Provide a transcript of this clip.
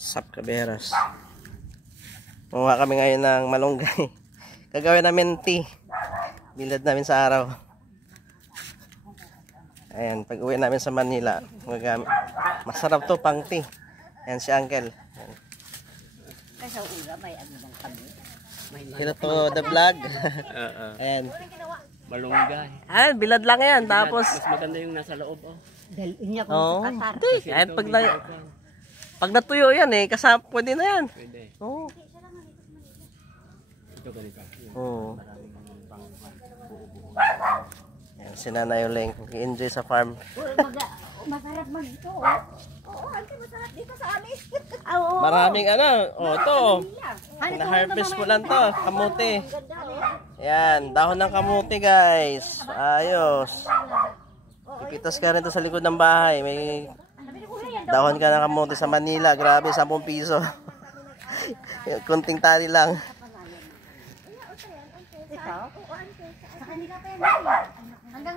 Sap Caberas. Kumuha kami ngayon ng malunggay. Gagawin namin tea. Bilad namin sa araw. Ayan, pag uwi namin sa Manila, masarap to pang tea. Ayan si Uncle. Sa ula may ano bang kami? Hello to the vlog. Ayan. Malunggay. Ayan, bilad lang yan. Tapos, Mas maganda yung nasa loob, oh. Dahil niya kung oh, kasar. ayan, pag natuyo yan eh, kasama pwede na yan. Pwede. Oo. Ito ganito. Oo. Ayan, si Nanay Uleng, nag-enjoy sa farm. Masarap man ito. Oo, Uncle, masarap dito sa amin. Maraming ano, oh, ito. Na-harvest ko lang to, kamuti. Ayan, dahon ng kamuti guys. Ayos. Ipitas ka rin to sa likod ng bahay. May dahon ka ng kamuti sa Manila. Grabe, 10 piso. Kunting tali lang. Ito? Hanggang